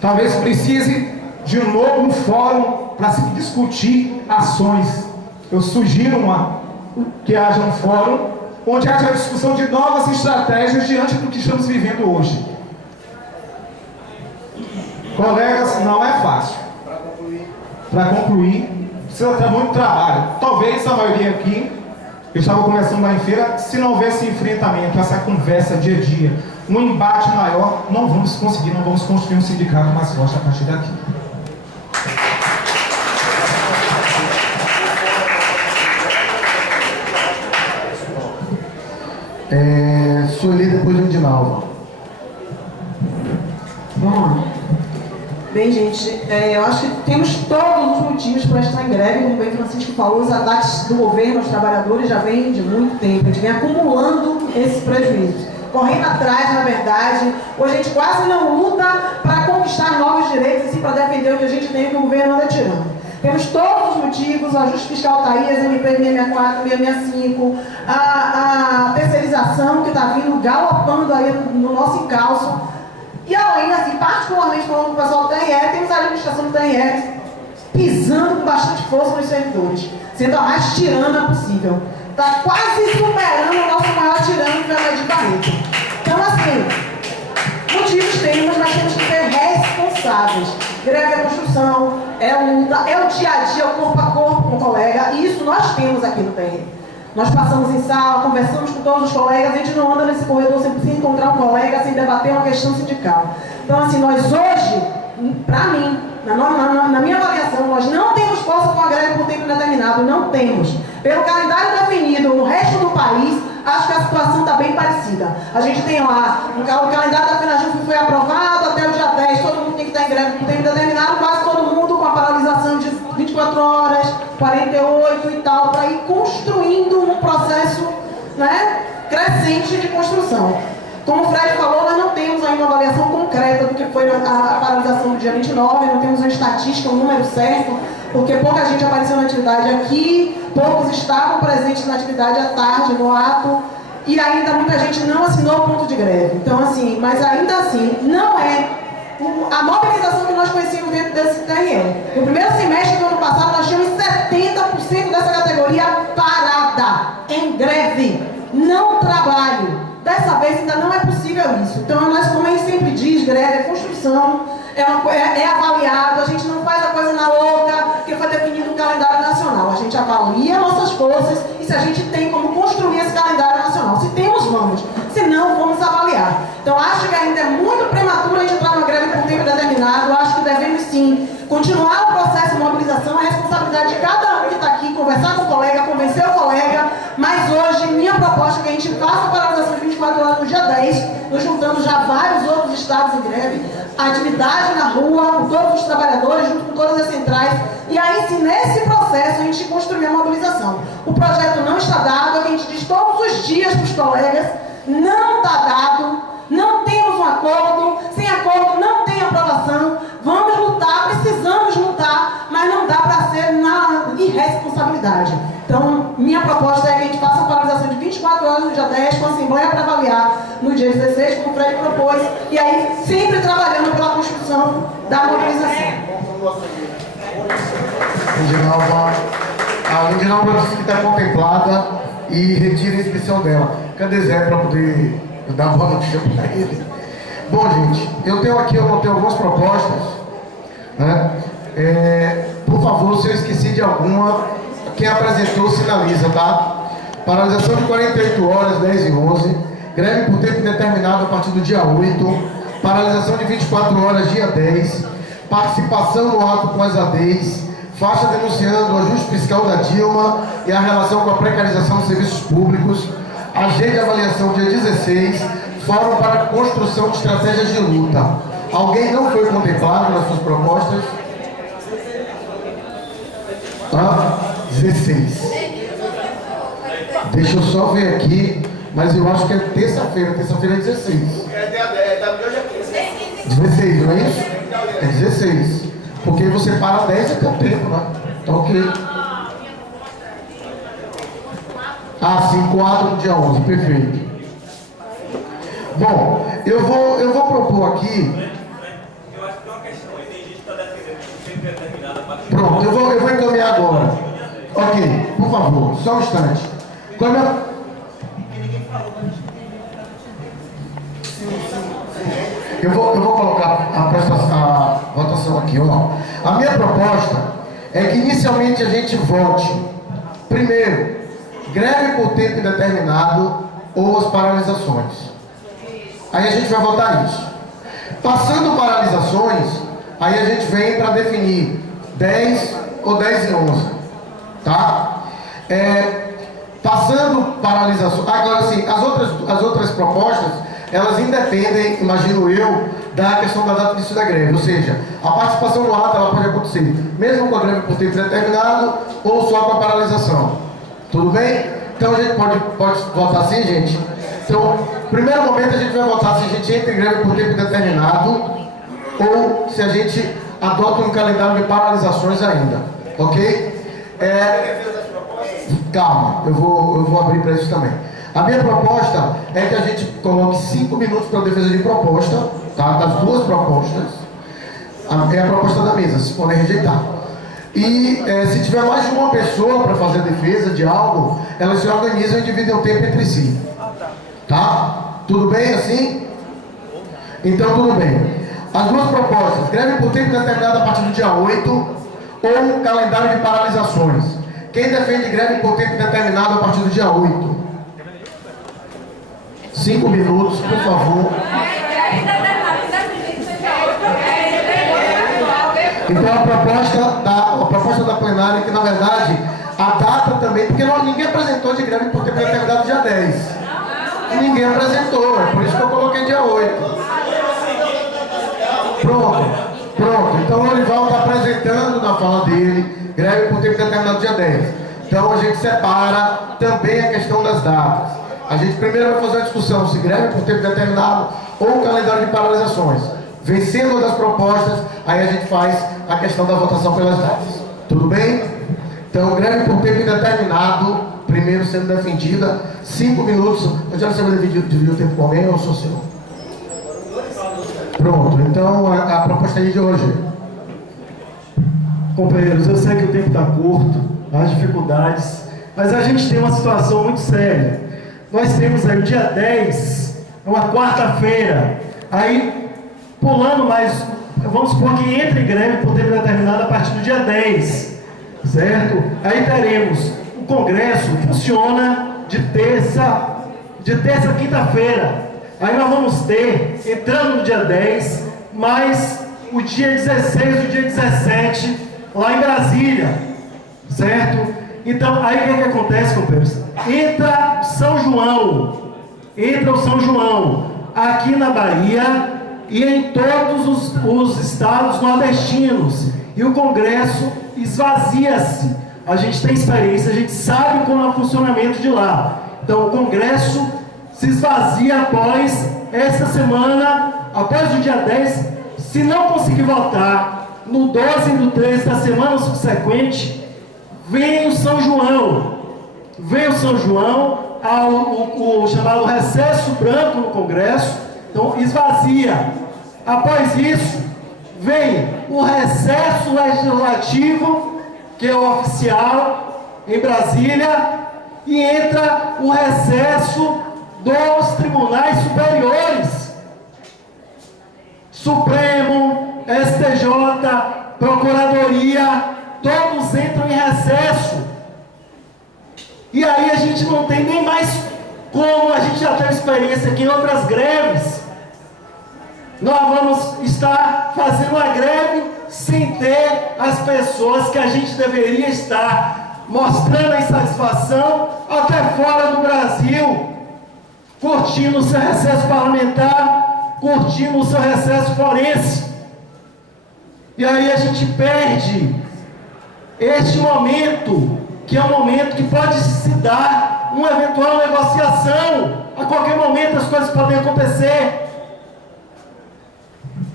Talvez precise de um novo fórum para se discutir ações. Eu sugiro que haja um fórum onde haja a discussão de novas estratégias diante do que estamos vivendo hoje. Colegas, não é fácil. Para concluir, precisa ter muito trabalho. Talvez a maioria aqui, eu estava começando lá em feira, se não houvesse enfrentamento, essa conversa dia a dia, um embate maior, não vamos conseguir, não vamos construir um sindicato mais forte a partir daqui. Sueli, depois do Edinalva. Bom, bem, gente, eu acho que temos todos os motivos para estar em greve. Como bem Francisco falou, os ataques do governo aos trabalhadores já vêm de muito tempo. A gente vem acumulando esses prejuízos, correndo atrás, na verdade. Hoje a gente quase não luta para conquistar novos direitos, assim, para defender o que a gente tem, que o governo anda tirando. Temos todos os motivos: o ajuste fiscal está aí, as MP 664, 665, a terceirização que está vindo galopando aí no nosso encalço. E além, assim, particularmente falando com o pessoal do TRE, temos a administração do TRE pisando com bastante força nos servidores, sendo a mais tirana possível. Está quase superando o nosso maior tirano, que é o Edir Barreto. Então, assim, motivos temos, mas temos que ser responsáveis. Greve é construção, é luta, é o dia a dia, o corpo a corpo com o colega, e isso nós temos aqui no TRE. Nós passamos em sala, conversamos com todos os colegas, a gente não anda nesse corredor sem encontrar um colega, sem debater uma questão sindical. Então, assim, nós hoje, para mim, na minha avaliação, nós não temos força com a greve por tempo indeterminado, não temos. Pelo calendário definido no resto do país, acho que a situação está bem parecida. A gente tem lá, o calendário da FENAJUF foi aprovado até o dia 10, todo mundo tem que estar em greve por tempo indeterminado, quase todo mundo com a paralisação de 24 horas, 48 e tal, para ir construindo um processo, né, crescente de construção. Como o Fred falou, nós não temos ainda uma avaliação concreta do que foi a paralisação do dia 29, não temos uma estatística, um número certo, porque pouca gente apareceu na atividade aqui, poucos estavam presentes na atividade à tarde, no ato, e ainda muita gente não assinou o ponto de greve. Então, assim, mas ainda assim, não é a mobilização que nós conhecíamos dentro desse TRE. No primeiro semestre do ano passado, nós tínhamos 70% dessa categoria parada, em greve, não trabalho. Dessa vez ainda não é possível isso. Então, nós, como a gente sempre diz, greve é construção, é avaliado, a gente não faz a coisa na louca, que foi definido no calendário nacional. A gente avalia nossas forças e se a gente tem como construir esse calendário nacional. Se temos, vamos. Se não, vamos avaliar. Então, acho que ainda é muito prematuro a gente entrar numa greve por tempo determinado. Acho que devemos, sim, continuar o processo de mobilização. É responsabilidade de cada um que está aqui, conversar com o colega, convencer o colega. Mas hoje, minha proposta é que a gente faça a paralisação de 24 horas no dia 10, nos juntando já vários outros estados em greve, a atividade na rua, com todos os trabalhadores, junto com todas as centrais, e aí sim, nesse processo, a gente construir a mobilização. O projeto não está dado, a gente diz todos os dias para os colegas, não está dado, não temos um acordo, sem acordo não tem aprovação, vamos lutar, precisamos lutar, mas não dá para ser na irresponsabilidade. Então, minha proposta é que a gente faça uma paralisação de 24 horas no dia 10, com a Assembleia para avaliar no dia 16, como o Fred propôs, e aí sempre trabalhando pela construção da mobilização. A Edinalva disse que está contemplada e retira a inscrição dela. Cadê Zé para poder dar uma boa notícia para ele? Bom, gente, eu anotei algumas propostas, né? Por favor, se eu esqueci de alguma, quem apresentou sinaliza, tá? Paralisação de 48 horas, 10 e 11, greve por tempo determinado a partir do dia 8, paralisação de 24 horas, dia 10, participação no ato com as ADs, faixa denunciando o ajuste fiscal da Dilma e a relação com a precarização dos serviços públicos, agenda de avaliação dia 16, fórum para a construção de estratégias de luta. Alguém não foi contemplado nas suas propostas? 16. Deixa eu só ver aqui, mas eu acho que é terça-feira é 16. 16, não é isso? É 16. Porque você para 10 até o tempo, né? Então, ok. Sim, 4 no dia 11, perfeito. Bom, Eu vou propor aqui. Eu acho que tem uma questão aí, tem gente que está defendendo que tem determinada para. Pronto, eu vou encaminhar agora. Ok, por favor, só um instante. Quando eu vou colocar a votação aqui, ó. A minha proposta é que inicialmente a gente vote, primeiro, greve por tempo indeterminado ou as paralisações. Aí a gente vai votar isso. Passando paralisações, aí a gente vem para definir 10 ou 10 e 11. Tá? Passando paralisações. Agora sim, as outras propostas, elas independem, imagino eu, da questão da data de início da greve. Ou seja, a participação no ato ela pode acontecer mesmo com a greve por tempo determinado ou só com a paralisação. Tudo bem? Então a gente pode votar assim, gente? Então, no primeiro momento a gente vai votar se a gente entra em greve por tempo determinado ou se a gente adota um calendário de paralisações ainda. Ok? Calma, eu vou abrir para isso também. A minha proposta é que a gente coloque 5 minutos para a defesa de proposta, tá? Das duas propostas. É a proposta da mesa, se podem rejeitar. E se tiver mais de uma pessoa para fazer a defesa de algo, elas se organizam e dividem o tempo entre si. Tá? Tudo bem assim? Então tudo bem. As duas propostas, greve por tempo determinado a partir do dia 8 ou um calendário de paralisações. Quem defende greve por tempo determinado a partir do dia 8? 5 minutos, por favor. Então a proposta da plenária é que, na verdade, a data também, porque ninguém apresentou de greve por tempo determinado dia 10. Ninguém apresentou, é por isso que eu coloquei dia 8. Pronto. Então o Olival está apresentando na fala dele, greve por tempo determinado dia 10. Então a gente separa também a questão das datas. A gente primeiro vai fazer uma discussão se greve por tempo determinado ou calendário de paralisações. Vencendo uma das propostas, aí a gente faz a questão da votação pelas datas. Tudo bem? Então, greve por tempo indeterminado, primeiro sendo defendida, 5 minutos. Eu já sei dividir o tempo com alguém ou sou seu? Pronto, então a proposta aí de hoje. Companheiros, eu sei que o tempo está curto, as dificuldades, mas a gente tem uma situação muito séria. Nós temos aí o dia 10, uma quarta-feira, aí pulando mais, vamos supor que entre em greve por tempo determinado a partir do dia 10, certo? Aí teremos o Congresso, funciona de terça a quinta-feira. Aí nós vamos ter, entrando no dia 10, mais o dia 16 e o dia 17, lá em Brasília, certo? Então, aí o que acontece, companheiros? Entra o São João aqui na Bahia e em todos os estados nordestinos. E o Congresso esvazia-se. A gente tem experiência, a gente sabe como é o funcionamento de lá. Então, o Congresso se esvazia após esta semana, após o dia 10. Se não conseguir votar no 12 e no 13 da semana subsequente, vem o São João. Vem o São João, o chamado recesso branco no Congresso, então esvazia. Após isso, vem o recesso legislativo, que é o oficial, em Brasília, e entra o recesso dos tribunais superiores. Supremo, STJ, Procuradoria, todos entram em recesso. E aí a gente não tem nem mais como, a gente já tem experiência aqui em outras greves. Nós vamos estar fazendo a greve sem ter as pessoas que a gente deveria estar mostrando a insatisfação até fora do Brasil, curtindo o seu recesso parlamentar, curtindo o seu recesso forense. E aí a gente perde este momento, que é um momento que pode se dar uma eventual negociação. A qualquer momento as coisas podem acontecer.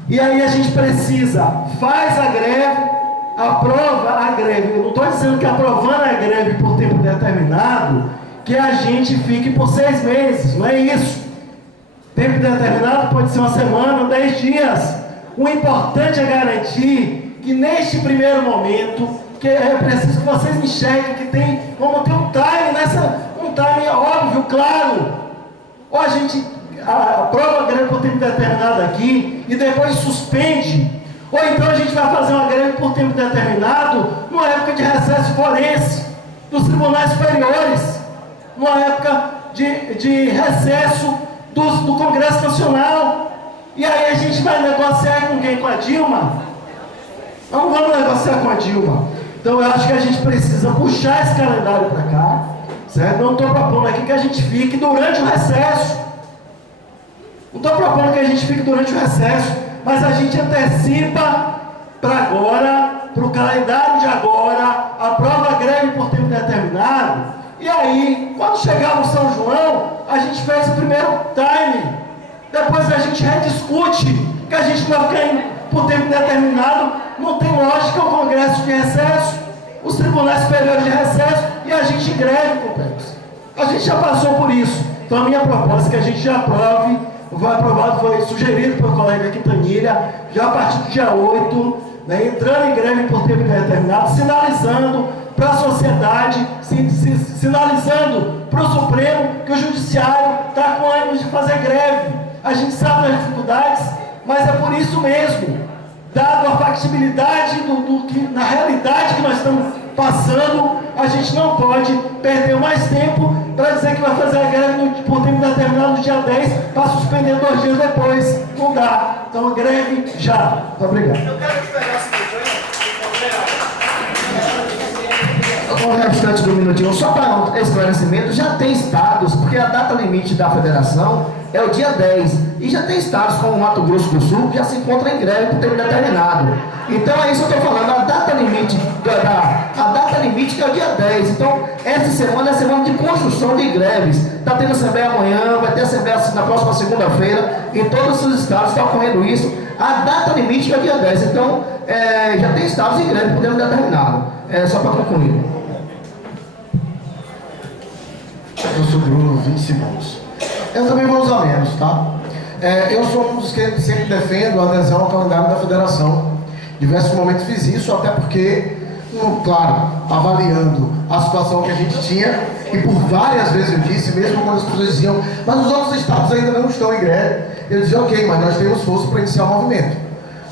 E aí a gente precisa, faz a greve, aprova a greve. Eu não estou dizendo que aprovando a greve por tempo determinado, que a gente fique por 6 meses, não é isso. Tempo determinado pode ser uma semana, 10 dias. O importante é garantir que neste primeiro momento, que é preciso que vocês enxerguem que vamos ter um time óbvio, claro. Ou a gente aprova a greve por tempo determinado aqui e depois suspende. Ou então a gente vai fazer uma greve por tempo determinado numa época de recesso forense dos tribunais superiores, numa época de recesso do Congresso Nacional. E aí a gente vai negociar com quem? Com a Dilma? Não vamos negociar com a Dilma. Então eu acho que a gente precisa puxar esse calendário para cá, certo? Não estou propondo aqui que a gente fique durante o recesso. Não estou propondo que a gente fique durante o recesso, mas a gente antecipa para agora, para o calendário de agora, aprova a greve por tempo determinado, e aí, quando chegar no São João, a gente faz o primeiro time, depois a gente rediscute, que a gente vai ficar por tempo determinado, não tem lógica o Congresso de recesso, os tribunais superiores de recesso, e a gente greve, complexo. A gente já passou por isso. Então a minha proposta é que a gente já aprove, foi aprovado, foi sugerido pelo colega Quintanilha, já a partir do dia 8, né, entrando em greve por tempo determinado, sinalizando para a sociedade, sinalizando para o Supremo que o Judiciário está com ânimo de fazer greve. A gente sabe das dificuldades, mas é por isso mesmo, dado a factibilidade do que, na realidade que nós estamos passando, a gente não pode perder mais tempo para dizer que vai fazer a greve por tempo determinado no dia 10 para suspender 2 dias depois. Não dá. Então a greve já. Muito obrigado. Eu quero pegar esse O restante do minutinho, só para um esclarecimento, já tem estados, porque a data limite da federação é o dia 10, e já tem estados como o Mato Grosso do Sul que já se encontra em greve por tempo determinado. Então é isso que eu estou falando, a data limite que é o dia 10. Então essa semana é a semana de construção de greves. Está tendo assembleia amanhã, vai ter assembleia na próxima segunda-feira, em todos os estados está ocorrendo isso. A data limite é o dia 10, então já tem estados em greve por tempo determinado. Só para concluir. Eu sou Bruno, 20 segundos. Eu também vou usar menos, tá? Eu sou um dos que sempre defendo a adesão ao calendário da federação. Em diversos momentos fiz isso, até porque, claro, avaliando a situação que a gente tinha, e por várias vezes eu disse, mesmo quando as pessoas diziam, mas os outros estados ainda não estão em greve, eu dizia, ok, mas nós temos força para iniciar o movimento.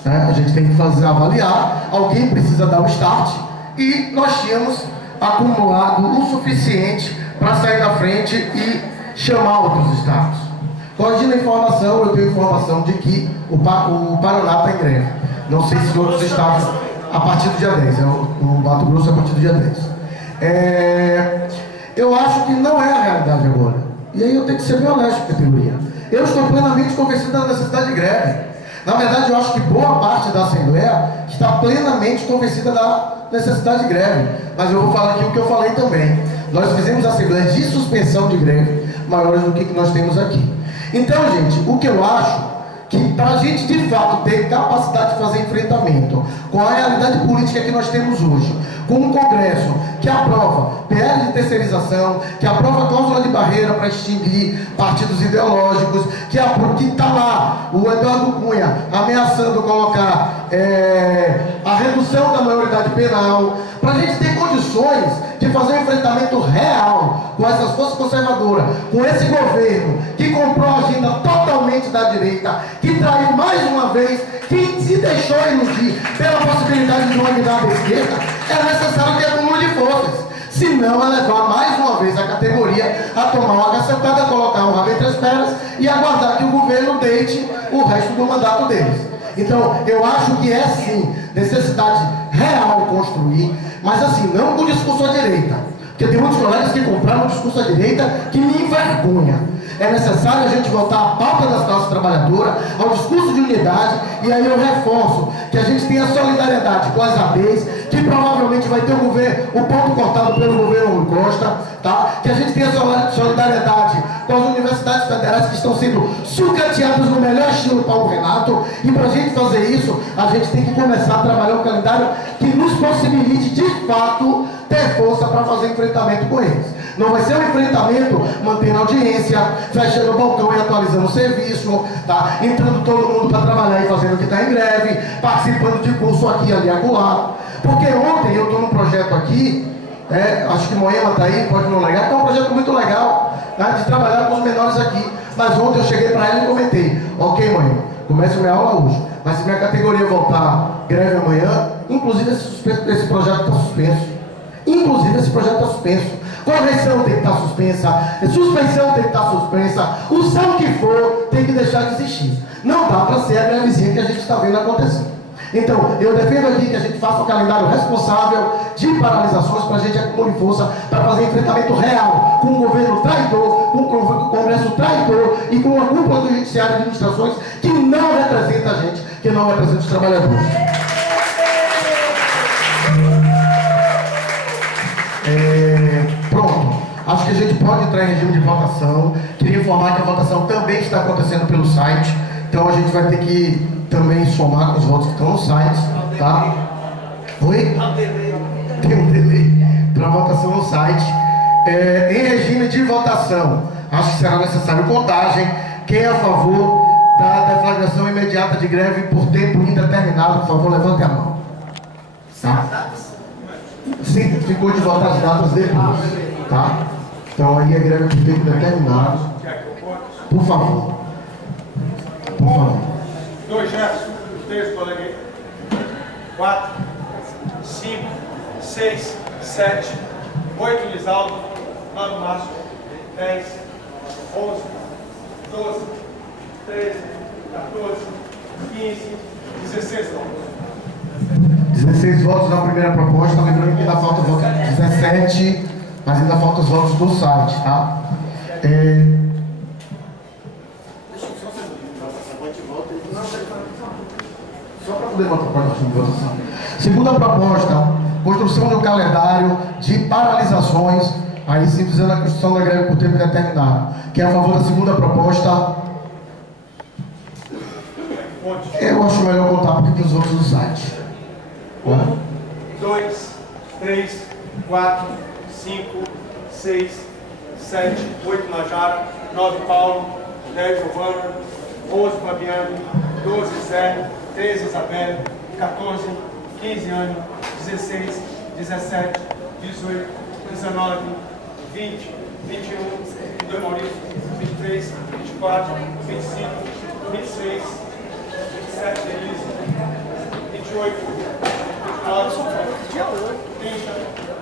A gente tem que avaliar, alguém precisa dar o start, e nós tínhamos acumulado o suficiente para sair da frente e chamar outros estados. Corrigindo a informação, eu tenho informação de que o Paraná está em greve. Não sei se outros estados, a partir do dia 10, o Mato Grosso a partir do dia 10. Eu acho que não é a realidade agora. E aí eu tenho que ser bem honesto com a categoria. Eu estou plenamente convencido da necessidade de greve. Na verdade, eu acho que boa parte da Assembleia está plenamente convencida da necessidade de greve. Mas eu vou falar aqui o que eu falei também. Nós fizemos assembleias de suspensão de greve maiores do que nós temos aqui. Então, gente, o que eu acho que para a gente de fato ter capacidade de fazer enfrentamento com a realidade política que nós temos hoje, com um Congresso que aprova PL de terceirização, que aprova cláusula de barreira para extinguir partidos ideológicos, que está lá o Eduardo Cunha ameaçando colocar a redução da maioridade penal, para a gente ter condições de fazer um enfrentamento real com essas forças conservadoras, com esse governo que comprou a agenda totalmente da direita, que traiu mais uma vez, que se deixou iludir pela possibilidade de uma unidade da esquerda, é necessário ter acúmulo de forças. Senão é levar mais uma vez a categoria a tomar uma cacetada, colocar um rabo entre as pernas e aguardar que o governo deite o resto do mandato deles. Então, eu acho que é sim necessidade real construir, mas assim, não com discurso à direita. Porque tem muitos colegas que compraram um discurso à direita que me envergonha. É necessário a gente voltar à pauta das classes trabalhadoras, ao discurso de unidade, e aí eu reforço que a gente tem a solidariedade com as ABs, que provavelmente vai ter o ponto cortado pelo governo Rui Costa, tá? Que a gente tem a solidariedade com as universidades federais que estão sendo sucateadas no melhor estilo Paulo Renato, e para a gente fazer isso, a gente tem que começar a trabalhar um calendário que nos possibilite de fato ter força para fazer enfrentamento com eles. Não vai ser um enfrentamento mantendo audiência, fechando o balcão e atualizando o serviço, tá? Entrando todo mundo para trabalhar e fazendo o que está em greve, participando de curso aqui, ali, acolá. Porque ontem eu estou num projeto aqui, acho que Moema está aí, pode não negar, que é um projeto muito legal, tá? De trabalhar com os menores aqui. Mas ontem eu cheguei para ela e comentei: ok, Moema, começo minha aula hoje, mas se minha categoria voltar greve amanhã, inclusive esse projeto está suspenso. Inclusive esse projeto está suspenso. Correção tem que estar suspensa, suspensão tem que estar suspensa, o som que for tem que deixar de existir. Não dá para ser a grevezinha que a gente está vendo acontecer. Então, eu defendo aqui que a gente faça um calendário responsável de paralisações para a gente acumular força para fazer enfrentamento real com o governo traidor, com o Congresso traidor e com a cúpula do Judiciário e administrações que não representa a gente, que não representa os trabalhadores. Pronto, acho que a gente pode entrar em regime de votação. Queria informar que a votação também está acontecendo pelo site, então a gente vai ter que também somar com os votos que estão no site, tá? Oi? Tem um delay para votação no site. Em regime de votação, acho que será necessário contagem. Quem é a favor da deflagração imediata de greve por tempo indeterminado, por favor, levante a mão. Tá? Sim, ficou de votar as datas depois, tá? Então aí a greve por tempo determinado. Por favor. Por favor. 2 Jefferson, 3 colega aí. 4, 5, 6, 7, 8 Lisaldo, 9 Márcio, 10, 11, 12, 13, 14, 15, 16 votos. 16 votos na primeira proposta, lembrando que ainda falta o voto 17, mas ainda faltam os votos do site, tá? Só para poder botar para a votação. Segunda proposta, construção de um calendário de paralisações, aí sim visando a construção da greve por tempo indeterminado. Quem é a favor da segunda proposta? Eu acho melhor contar porque tem os votos do site. 1, 2, 3, 4, 5, 6, 7, 8 Najara, 9 Paulo, 10 Giovana, 11 Fabiano, 12 Zé, 13 Isabel, 14, 15 Ana, 16, 17, 18, 19, 20, 21, 22 Maurício, 23, 24, 25, 26, 27 Elisa, 28, 29, 30,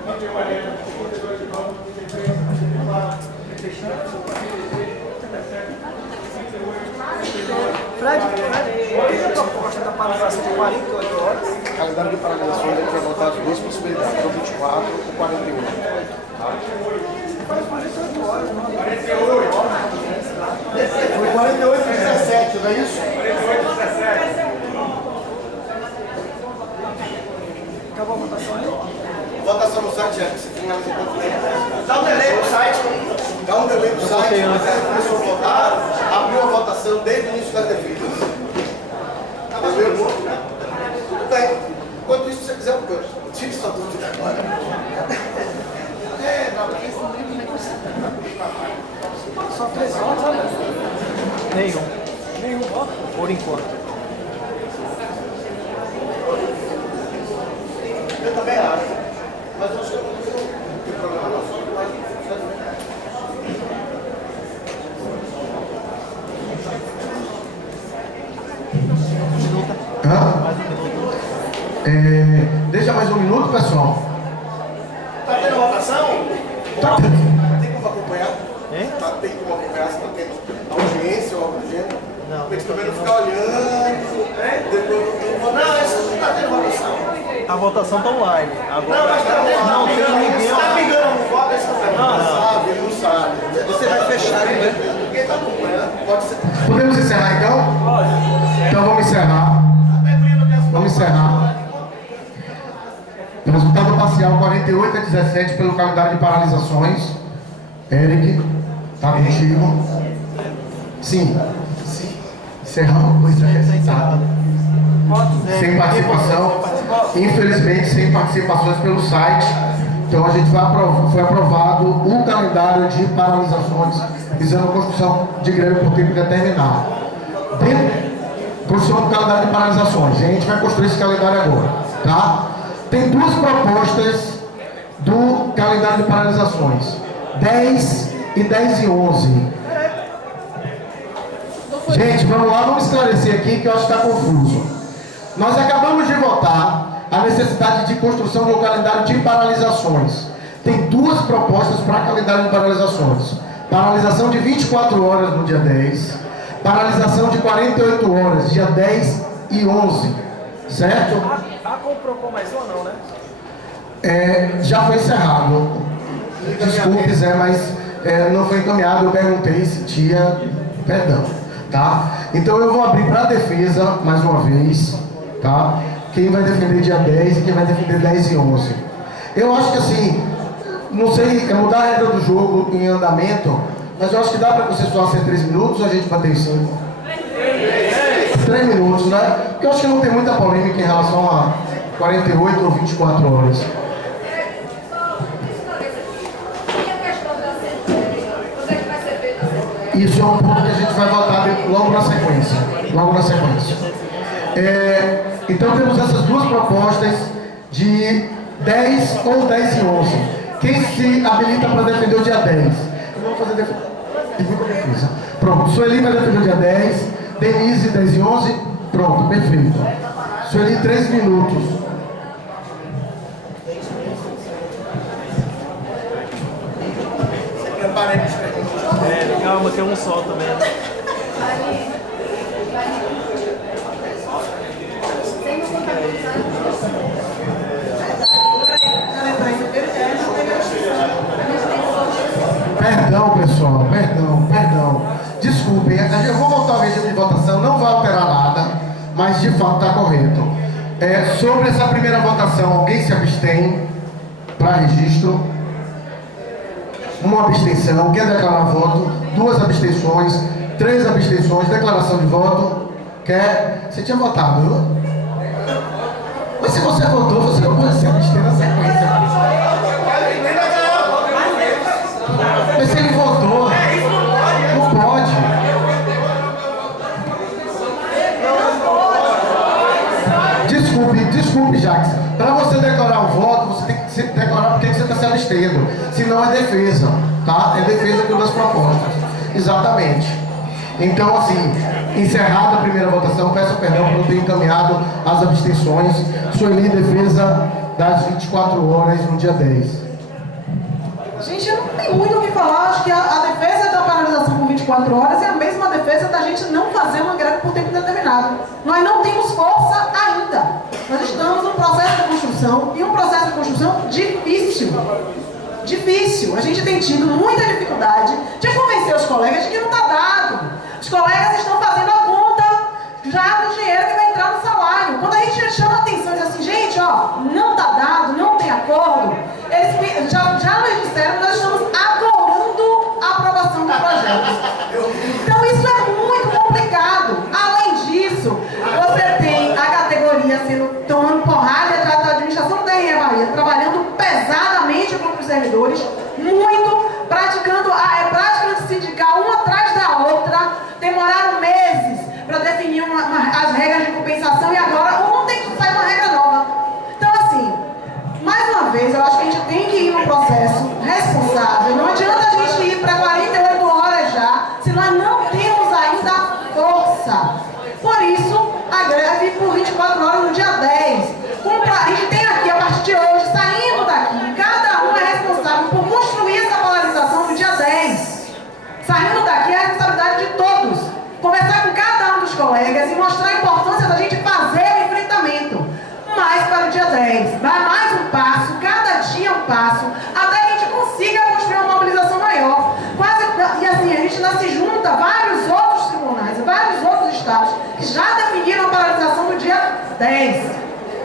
31 Mariana, 32 João, 33, 34, 35, 36, 37, 38, 39. Fred, tem a proposta da paralisação de 48 horas. O calendário de paralisação a gente vai botar as duas possibilidades, ou 24 ou 48. Faz 48 horas, não? 48 horas. Foi 48 e 17, não é isso? 48 e 17. Acabou a votação aí? Votação no site, você finaliza quanto tempo? Dá um delay no site. Dá um delay no site. As pessoas votaram, abriu a votação desde o início das defesas. Abriu o voto, né? Tudo bem. Enquanto isso, se você quiser, eu tiro sua dúvida agora. Só 3 votos, né? Nenhum voto? Por enquanto. Eu também acho. Mas eu acho que eu não tenho problema não, só que mais Deixa mais um minuto, pessoal. Tá tendo votação? Tá tendo. Tem como acompanhar? Hein? Tem como acompanhar se tá tendo audiência ou algo do gênero? Não. Porque também não ficar olhando, depois não, isso não tá tendo votação. A votação tá online. Agora, Não, mas tá tendo. não tem ninguém. Tá pingando no voto, esse não sabe, ele não sabe. Você vai fechar, né? Quem tá acompanhando, pode ser. Podemos encerrar então? Então vamos encerrar. Vamos encerrar. Resultado parcial 48 a 17 pelo calendário de paralisações. Eric, tá contigo? Sim. Encerramos, pois é resultado. Sem participação, infelizmente sem participações pelo site. Então a gente foi aprovado um calendário de paralisações visando a construção de greve por tempo determinado. Construção do calendário de paralisações. E a gente vai construir esse calendário agora, tá? Tem duas propostas do calendário de paralisações, 10 e 10 e 11. Gente, vamos lá, vamos esclarecer aqui que eu acho que está confuso. Nós acabamos de votar a necessidade de construção de um calendário de paralisações. Tem duas propostas para calendário de paralisações. Paralisação de 24 horas no dia 10, paralisação de 48 horas, dia 10 e 11, certo? A comprou mais uma não, né? Já foi encerrado. Desculpe, Zé, mas não foi encaminhado. Eu perguntei se tinha perdão, tá? Então eu vou abrir para a defesa mais uma vez, tá? Quem vai defender dia 10 e quem vai defender 10 e 11. Eu acho que assim, não sei, mudar a regra do jogo em andamento, mas eu acho que dá para consensuar ser 3 minutos ou a gente bater em 5? 3 minutos, né? Porque eu acho que não tem muita polêmica em relação a 48 ou 24 horas. Isso é um ponto que a gente vai votar logo na sequência. Então temos essas duas propostas de 10 ou 10 e 11. Quem se habilita para defender o dia 10? Eu vou fazer defesa. Pronto, Sueli vai defender o dia 10, Denise 10 e 11, pronto, perfeito. Sueli 3 minutos. Calma, tem um só também. Perdão, pessoal, perdão. Desculpem, eu vou voltar ao regime de votação, não vai alterar nada, mas de fato está correto. Sobre essa primeira votação, alguém se abstém para registro? Uma abstenção, quer declarar voto? 2 abstenções, 3 abstenções, declaração de voto. Quer? Você tinha votado, viu? Mas se você votou, você não pode se abster na sequência. Mas se ele votou, não pode. Desculpe, Jacques. Para você declarar o voto, você tem que declarar porque você está se abstendo. Senão é defesa, tá? É defesa de uma das propostas. Exatamente. Então, assim, encerrada a primeira votação, peço perdão por não ter encaminhado as abstenções. Sueli, defesa das 24 horas no dia 10. Gente, eu não tenho muito o que falar. Acho que a defesa da paralisação por 24 horas é a mesma defesa da gente não fazer uma greve por tempo determinado. Nós não temos força ainda. Nós estamos num processo de construção e um processo de construção difícil. A gente tem tido muita dificuldade de convencer os colegas de que não está dado. Os colegas estão fazendo a conta já do dinheiro que vai entrar no salário. Quando a gente chama a atenção e diz assim, gente, ó, não está dado, não tem acordo, eles já nos disseram, nós estamos adorando a aprovação do projeto. Então isso é muito complicado. Além disso, você tem a categoria tomando porrada atrás da administração da engenharia, trabalhando pesadamente contra os servidores, muito, praticando a prática sindical uma atrás da outra, demoraram meses para definir as regras de compensação e agora ontem sai uma regra nova. Então assim, mais uma vez, eu acho que a gente tem que ir num processo responsável. Não adianta a gente ir para 48 horas já, se nós não temos ainda força. Por isso, a greve por 24 horas no dia 10. A gente tem aqui, a partir de hoje, saindo daqui, cada um é responsável por construir essa polarização no dia 10. Saindo daqui é a responsabilidade de todos. Conversar com cada um dos colegas e mostrar a importância da gente fazer o enfrentamento. Mas para o dia 10, dar mais um passo, cada dia um passo, até que a gente consiga construir uma mobilização maior. E assim, a gente ainda se junta vários outros tribunais, vários outros estados que já definiram a paralisação do dia 10.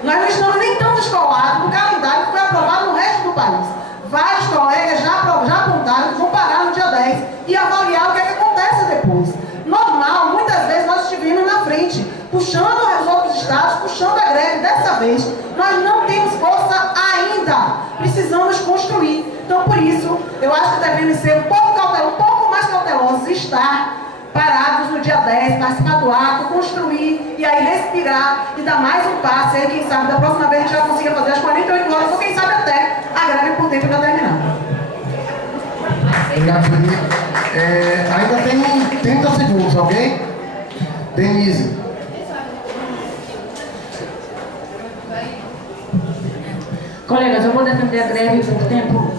Nós não estamos nem tão descolados no calendário que foi aprovado no resto do país. Vários colegas já apontaram que vão parar no dia 10 e avaliar o que acontece depois. Normal, muitas vezes nós estivemos na frente, puxando os outros estados, puxando a greve. Dessa vez, nós não temos força ainda ajudar, precisamos construir. Então, por isso, eu acho que devemos ser um pouco mais cautelosos, estar parados no dia 10, participar do ato, construir e aí respirar e dar mais um passo. E aí, quem sabe, da próxima vez a gente já consiga fazer as 48 horas ou quem sabe até a greve por tempo determinado. Obrigado, ainda tem 30 segundos, alguém? Denise. Colegas, eu vou defender a greve por tempo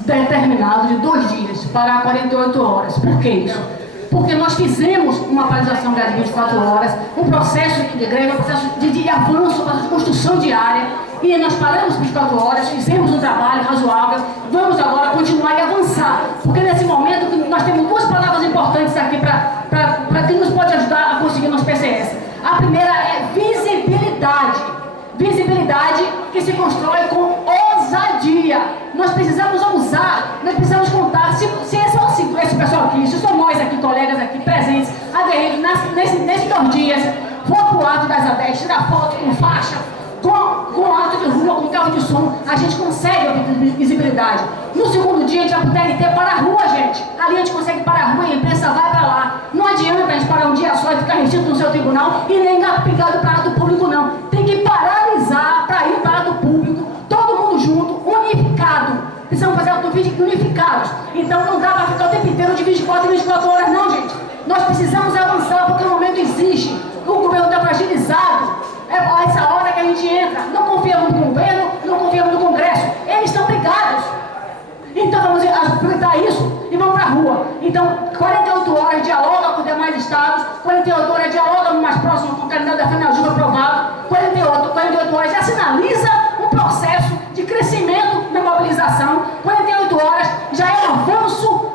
determinado de 2 dias, para 48 horas. Por que isso? Porque nós fizemos uma paralisação de 24 horas, um processo de greve, um processo de avanço, um processo de construção diária, e nós paramos 24 horas, fizemos um trabalho razoável, vamos agora continuar e avançar, porque nesse momento nós temos 2 palavras importantes aqui para que nos pode ajudar a conseguir nosso PCS. A primeira é visibilidade. Visibilidade que se constrói com ousadia. Nós precisamos ousar, nós precisamos contar. Se esse pessoal aqui, se são nós aqui, colegas aqui presentes, aguerridos nesses 2 dias, for para o ato das ADES, tirar foto com faixa, com ato de rua, com carro de som, a gente consegue a visibilidade. No segundo dia, a gente vai para o TRT para a rua, gente. Ali a gente consegue para a rua e a imprensa vai para lá. Não adianta a gente parar um dia só e ficar restrito no seu tribunal e nem picado para ato público, não. Tem que paralisar para ir para ato público, todo mundo junto, unificado. Precisamos fazer autovídeos unificados. Então não dá para ficar o tempo inteiro de 24 em 24 horas, não, gente. Nós precisamos avançar porque o momento exige. O governo está fragilizado. É essa hora que a gente entra. Não confiamos no governo, não confiamos no Congresso. Eles estão brigados. Então vamos aproveitar isso e vamos para a rua. Então, 48 horas dialoga com os demais estados, 48 horas dialoga no mais próximo com o candidato da FENAJUB aprovado, 48 horas já sinaliza um processo de crescimento da mobilização, 48 horas já é um avanço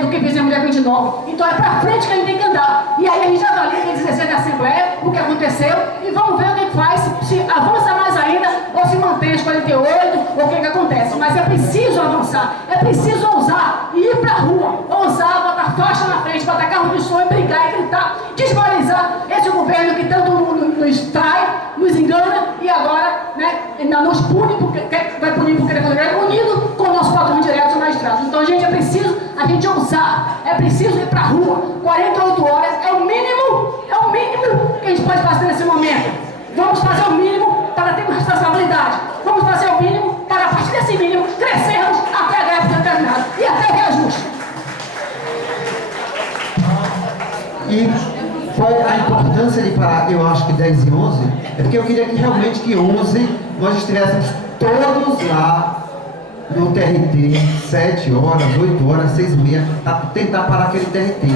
do que fizemos dia 29. Então é para frente que a gente tem que andar. E aí a gente avalia dia 16 da Assembleia, o que aconteceu, e vamos ver o que faz, se avança mais ainda, ou se mantém as 48, ou o que acontece. Mas é preciso avançar, é preciso ousar e ir para a rua, ousar, botar faixa na frente, botar carro de som e brigar e gritar, desmoralizar esse governo que tanto nos trai, nos engana e agora, né, ainda nos pune, porque vai punir porque ele é unido com o nosso patrão direto dos magistrados. Então, gente, é preciso a gente ousar, é preciso ir para a rua. 48 horas é o mínimo que a gente pode fazer nesse momento. Vamos fazer o mínimo para termos responsabilidade. Vamos fazer o mínimo para, a partir desse mínimo, crescermos até a greve determinada e até o reajuste. E qual a importância de parar, eu acho que 10 e 11, é porque eu queria que realmente que 11 nós estivéssemos todos lá no TRT, 7 horas, 8 horas, 6 e meia, para tentar parar aquele TRT,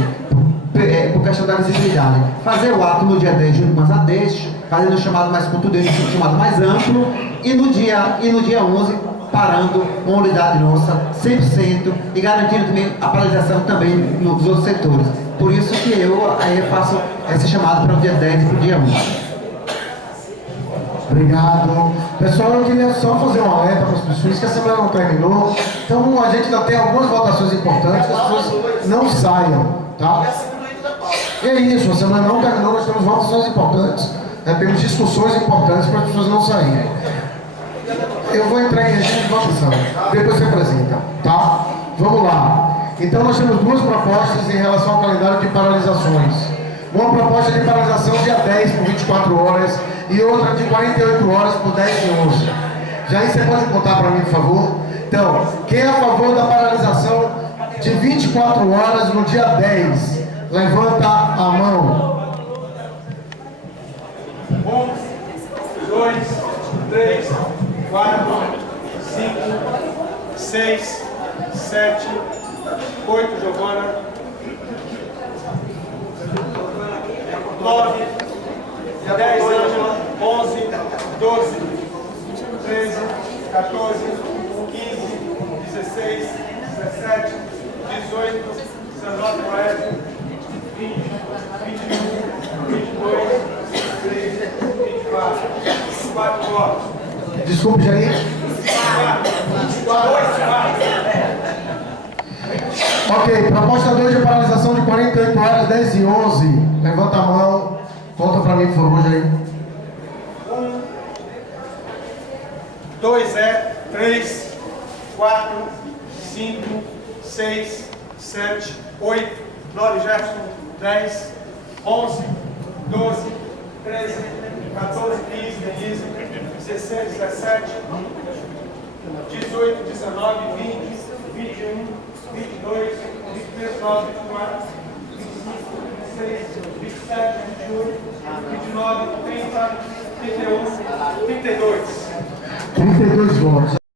por questão da visibilidade. Fazer o ato no dia 10 junto com as ADES, fazendo um chamado mais contundente, um chamado mais amplo, e no dia 11, parando uma unidade nossa, 100%, e garantindo também a paralisação também nos outros setores. Por isso que eu faço esse chamado para o dia 10 e para o dia 11. Obrigado. Pessoal, eu queria só fazer um alerta para as pessoas que a Assembleia não terminou. Então a gente ainda tem algumas votações importantes, que as pessoas não saiam, tá? E é isso, a Assembleia não terminou, nós temos votações importantes, né? Temos discussões importantes para as pessoas não saírem. Eu vou entrar em regime de votação, depois você apresenta, tá? Vamos lá. Então nós temos 2 propostas em relação ao calendário de paralisações. Uma proposta de paralisação dia 10 por 24 horas e outra de 48 horas por 10 e 11. Jair, você pode contar para mim, por favor? Então, quem é a favor da paralisação de 24 horas no dia 10? Levanta a mão. 1, 2, 3, 4, 5, 6, 7, 8, Giovana, 9, 10, Ângela, 11, 12, 13, 14, 15, 16, 17, 18, 19, 20, 21, 22, 23, 24, 24 votos. Desculpe, Jair. 24. Ok, proposta 2 de paralisação de 48 horas, 10 e 11. Levanta a mão. Conta para mim, por favor, Jair. 1, 2 é, 3, 4, 5, 6, 7, 8, Glória Jefferson, 10, 11, 12, 13, 14, 15, Denise, 16, 17, 18, 19, 20, 21, 22, 23, 24, 25, 26, 27, 28, 29, 30, 31, 32. 32 votos.